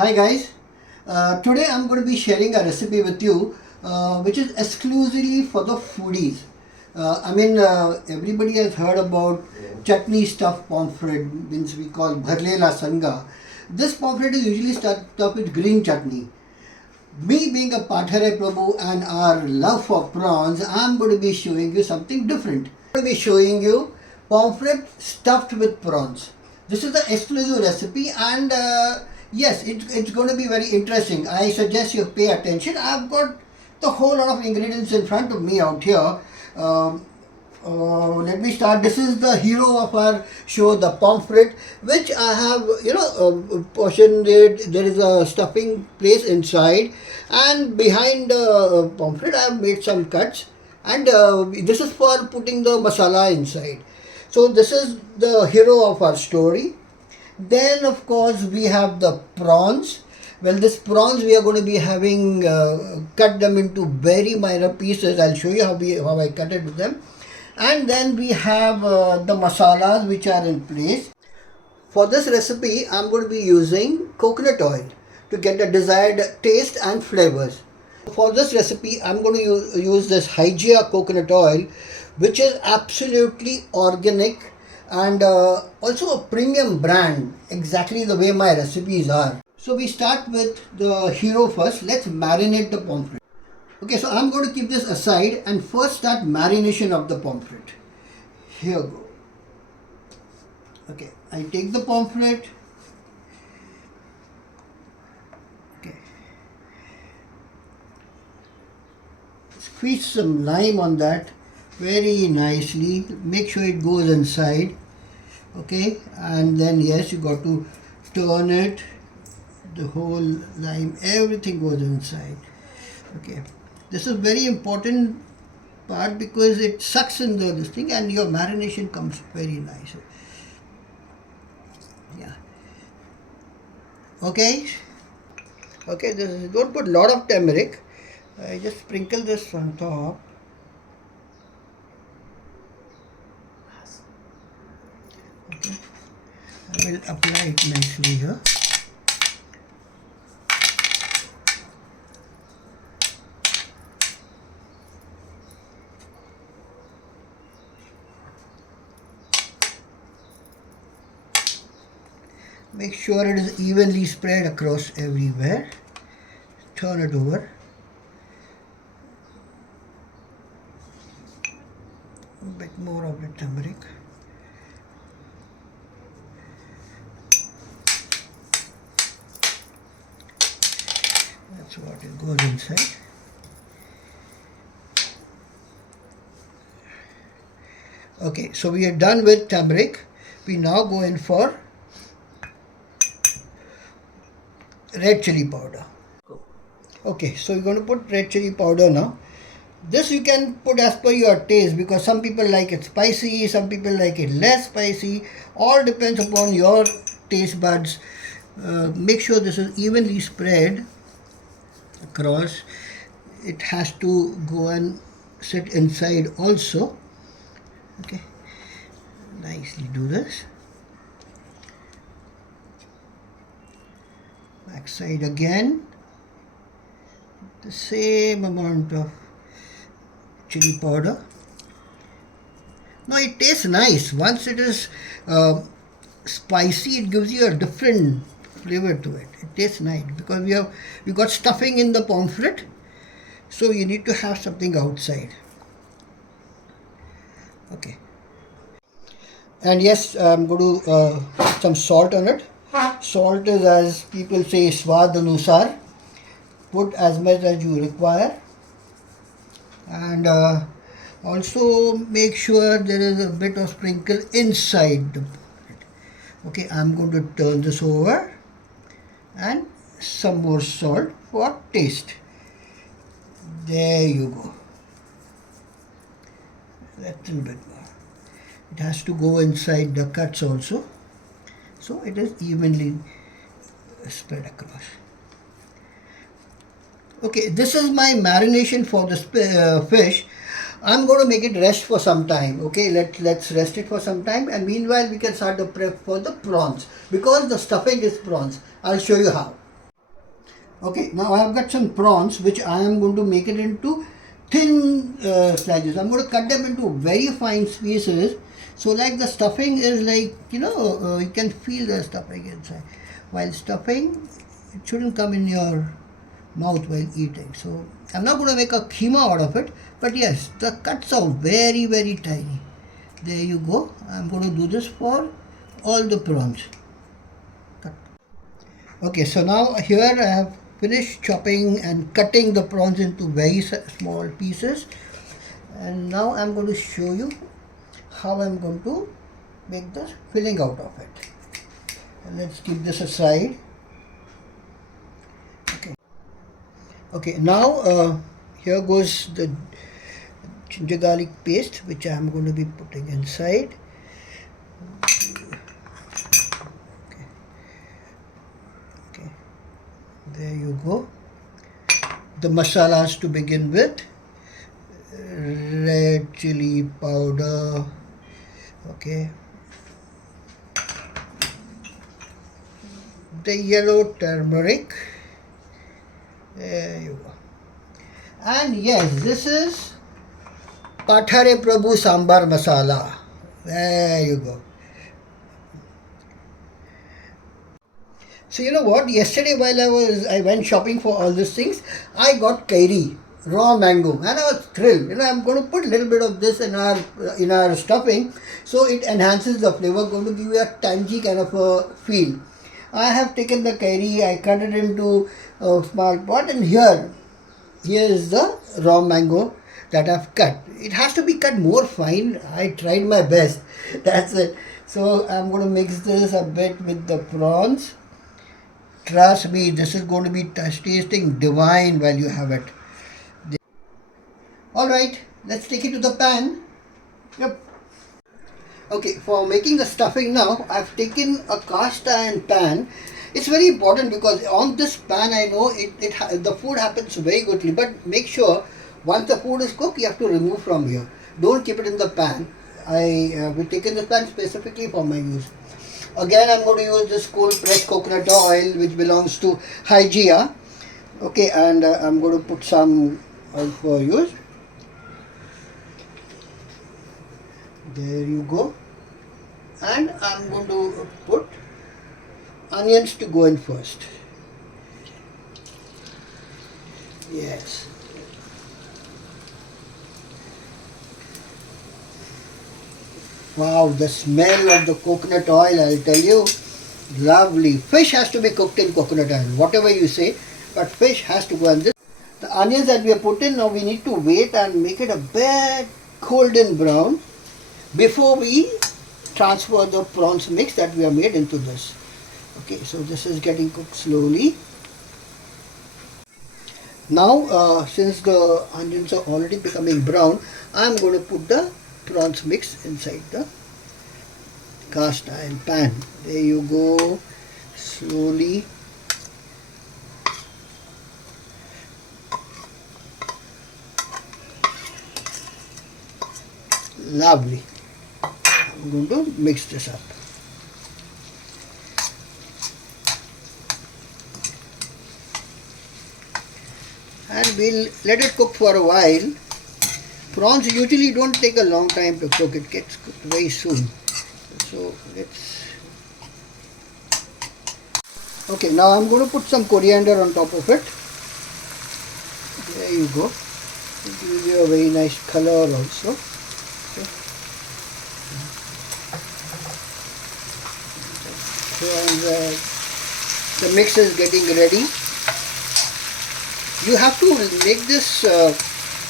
Hi guys, today I'm going to be sharing a recipe with you which is exclusively for the foodies. Everybody has heard about chutney stuffed pomfret, means we call bharlela sanga. This pomfret is usually stuffed up with green chutney. Me being a Pathare Prabhu and our love for prawns, I'm going to be showing you something different. I'm going to be showing you pomfret stuffed with prawns. This is the exclusive recipe and yes, it's going to be very interesting. I suggest you pay attention. I've got the whole lot of ingredients in front of me out here. Let me start. This is the hero of our show, the pomfret, which I have, portioned it. There is a stuffing place inside, and behind the pomfret, I have made some cuts. And this is for putting the masala inside. So this is the hero of our story. Then, of course, we have the prawns. Well, this prawns we are going to be having cut them into very minor pieces. I'll show you how I cut it with them. And then we have the masalas which are in place. For this recipe, I'm going to be using coconut oil to get the desired taste and flavors. For this recipe, I'm going to use this Hygeia coconut oil, which is absolutely organic and also a premium brand, exactly the way my recipes are. So we start with the hero first. Let's marinate the pomfret. Okay, so I'm going to keep this aside and first start marination of the pomfret. Here go. Okay, I take the pomfret. Okay. Squeeze some lime on that very nicely. Make sure it goes inside. Okay, and then yes, you got to turn it. The whole lime, everything goes inside. Okay. This is very important part because it sucks in this thing and your marination comes very nice. Yeah. Okay. Okay, don't put a lot of turmeric. I just sprinkle this on top. Okay. I will apply it nicely here. Make sure it is evenly spread across everywhere. Turn it over. A bit more of the turmeric. That's what it goes inside. Okay, so we are done with turmeric. We now go in for red chili powder. Okay, so you're going to put red chili powder now. This you can put as per your taste because some people like it spicy, some people like it less spicy. All depends upon your taste buds. Make sure this is evenly spread across. It has to go and sit inside also. Okay, nicely do this. Back side again, the same amount of chili powder. Now it tastes nice. Once it is spicy, it gives you a different flavor to it. It tastes nice because we got stuffing in the pomfret, so you need to have something outside. Okay. And yes, I'm going to put some salt on it. Salt is, as people say, swad anusar. Put as much as you require. And also make sure there is a bit of sprinkle inside the pomfret. Okay, I'm going to turn this over. And some more salt for taste. There you go. A little bit more. It has to go inside the cuts also, so it is evenly spread across. Okay, this is my marination for this fish. I'm going to make it rest for some time. Okay, let's rest it for some time, and meanwhile we can start the prep for the prawns because the stuffing is prawns. I'll show you how. Okay, now I have got some prawns which I am going to make it into thin slices. I'm going to cut them into very fine pieces. So like the stuffing is like, you can feel the stuffing inside. While stuffing, it shouldn't come in your mouth while eating. So I'm not going to make a keema out of it. But yes, the cuts are very, very tiny. There you go. I'm going to do this for all the prawns. Cut. Okay, so now here I have finished chopping and cutting the prawns into very small pieces, and now I'm going to show you how I'm going to make the filling out of it. And let's keep this aside. Okay, now here goes the ginger garlic paste which I am going to be putting inside. Okay, there you go. The masalas to begin with: red chili powder, okay, the yellow turmeric, there you go, and yes, this is Pathare Prabhu Sambar Masala. There you go. So you know what? Yesterday while I went shopping for all these things, I got kairi, raw mango, and I was thrilled. I'm going to put a little bit of this in our stuffing, so it enhances the flavor. Going to give you a tangy kind of a feel. I have taken the kairi, I cut it into a small pot, and here is the raw mango that I've cut. It has to be cut more fine. I tried my best. That's it. So I'm going to mix this a bit with the prawns. Trust me, this is going to be tasting divine while you have it. Alright, let's take it to the pan. Yep. Okay, for making the stuffing now, I've taken a cast iron pan. It's very important because on this pan I know the food happens very quickly, but make sure once the food is cooked, you have to remove from here. Don't keep it in the pan. I have taken this pan specifically for my use. Again, I'm going to use this cold pressed coconut oil which belongs to Hygieia. Okay, and I'm going to put some oil for use. There you go. And I'm going to put onions to go in first. Yes. Wow, the smell of the coconut oil, I'll tell you, lovely. Fish has to be cooked in coconut oil, whatever you say, but fish has to go in this. The onions that we have put in, now we need to wait and make it a bit golden brown before we transfer the prawns mix that we have made into this. Okay, so this is getting cooked slowly. Now, since the onions are already becoming brown, I am going to put the prawns mix inside the cast iron pan. There you go. Slowly. Lovely. I'm going to mix this up. And we'll let it cook for a while. Prawns usually don't take a long time to cook. It gets cooked very soon. So let's... Okay, now I'm going to put some coriander on top of it. There you go. It gives you a very nice color also. Okay. So the mix is getting ready. You have to make this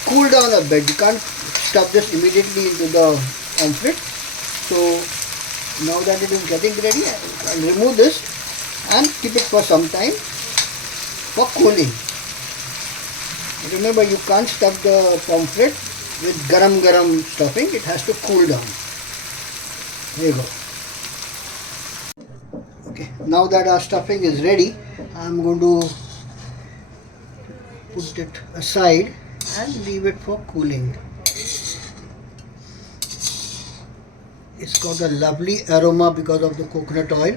cool down a bit. You can't stuff this immediately into the pomfret. So now that it is getting ready, I'll remove this and keep it for some time for cooling. Remember, you can't stuff the pomfret with garam stuffing. It has to cool down. There you go. Okay, now that our stuffing is ready, I'm going to put it aside and leave it for cooling. It's got a lovely aroma because of the coconut oil,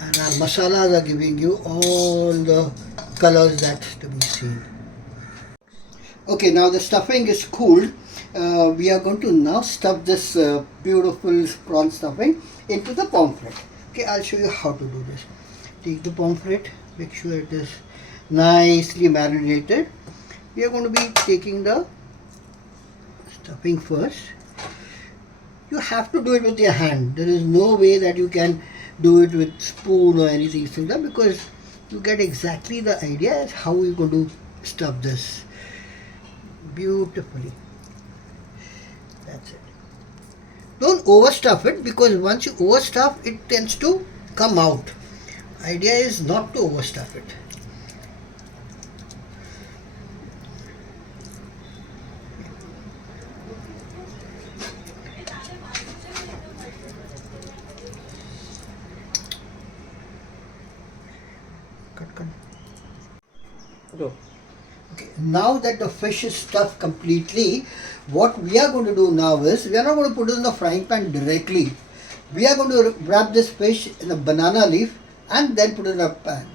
and and masalas are giving you all the colors that's to be seen. Okay, now the stuffing is cooled. We are going to now stuff this beautiful prawn stuffing into the pomfret. Okay, I'll show you how to do this. Take the pomfret, make sure it is nicely marinated. We are going to be taking the stuffing first. You have to do it with your hand. There is no way that you can do it with spoon or anything similar, because you get exactly the idea as how you're going to stuff this beautifully. That's it. Don't overstuff it, because once you overstuff, it tends to come out. Idea is not to overstuff it. Cut. Okay, now that the fish is stuffed completely, what we are going to do now is, we are not going to put it in the frying pan directly. We are going to wrap this fish in a banana leaf and then put it in a pan.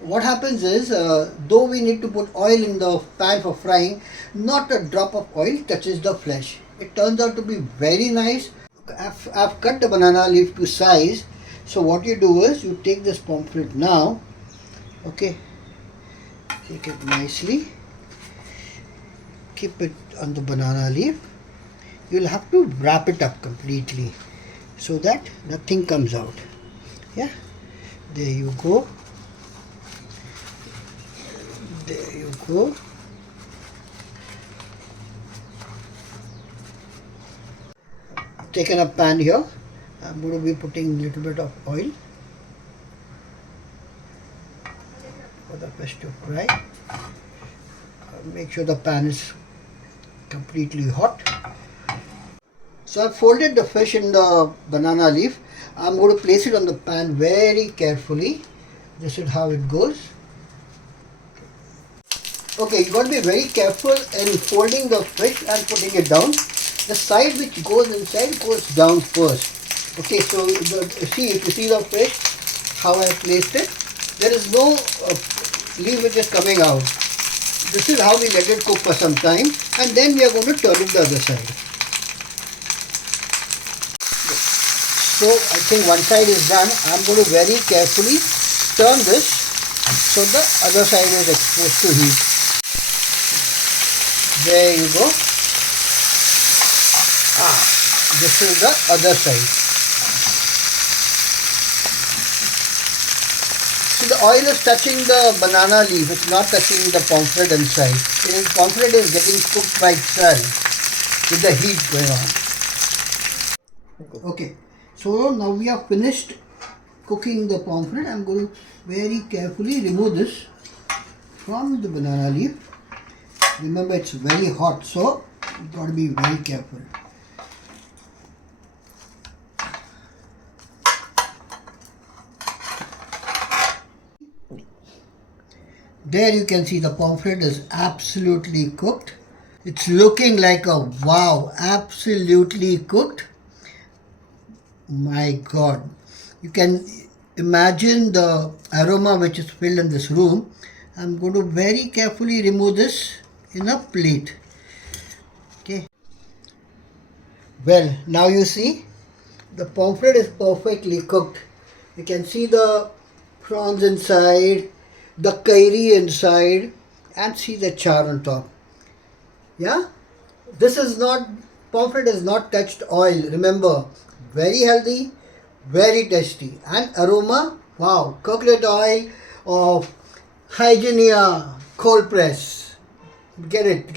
What happens is, though we need to put oil in the pan for frying, not a drop of oil touches the flesh. It turns out to be very nice. I've cut the banana leaf to size. So what you do is, you take this pomfret now, okay, take it nicely, keep it on the banana leaf. You'll have to wrap it up completely so that nothing comes out. Yeah, there you go. There you go. I've taken a pan here. I'm going to be putting a little bit of oil for the fish to fry. Make sure the pan is completely hot. So I've folded the fish in the banana leaf. I'm going to place it on the pan very carefully. This is how it goes. Okay, you got to be very careful in folding the fish and putting it down. The side which goes inside goes down first. Okay, so see, if you see the fish, how I placed it, there is no leaf which is coming out. This is how we let it cook for some time, and then we are going to turn it the other side. So I think one side is done. I'm going to very carefully turn this so the other side is exposed to heat. There you go. This is the other side. So the oil is touching the banana leaf, it's not touching the pomfret inside. The pomfret is getting cooked by itself with the heat going on. Okay, so now we have finished cooking the pomfret. I'm going to very carefully remove this from the banana leaf. Remember, it's very hot, so you've got to be very careful. There you can see the pomfret is absolutely cooked. It's looking like a wow, absolutely cooked. My God. You can imagine the aroma which is filled in this room. I'm going to very carefully remove this in a plate. Okay. Well, now you see the pomfret is perfectly cooked. You can see the prawns inside, the curry inside, and see the char on top. Yeah, this is not, pomfret is not touched oil. Remember, very healthy, very tasty, and aroma, wow, coconut oil of Hygenia cold press. Get it.